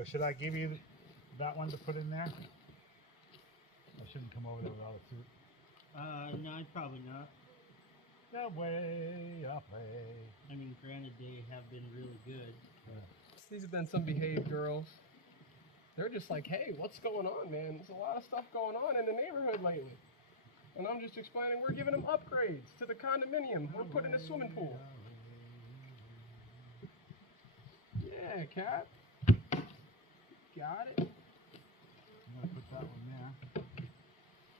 So should I give you that one to put in there? I shouldn't come over there without a suit. No, probably not. That way, up way. I mean, granted, they have been really good. These have been some behaved girls. They're just like, hey, what's going on, man? There's a lot of stuff going on in the neighborhood lately. And I'm just explaining we're giving them upgrades to the condominium. We're putting a swimming pool. Yeah, cat. Got it.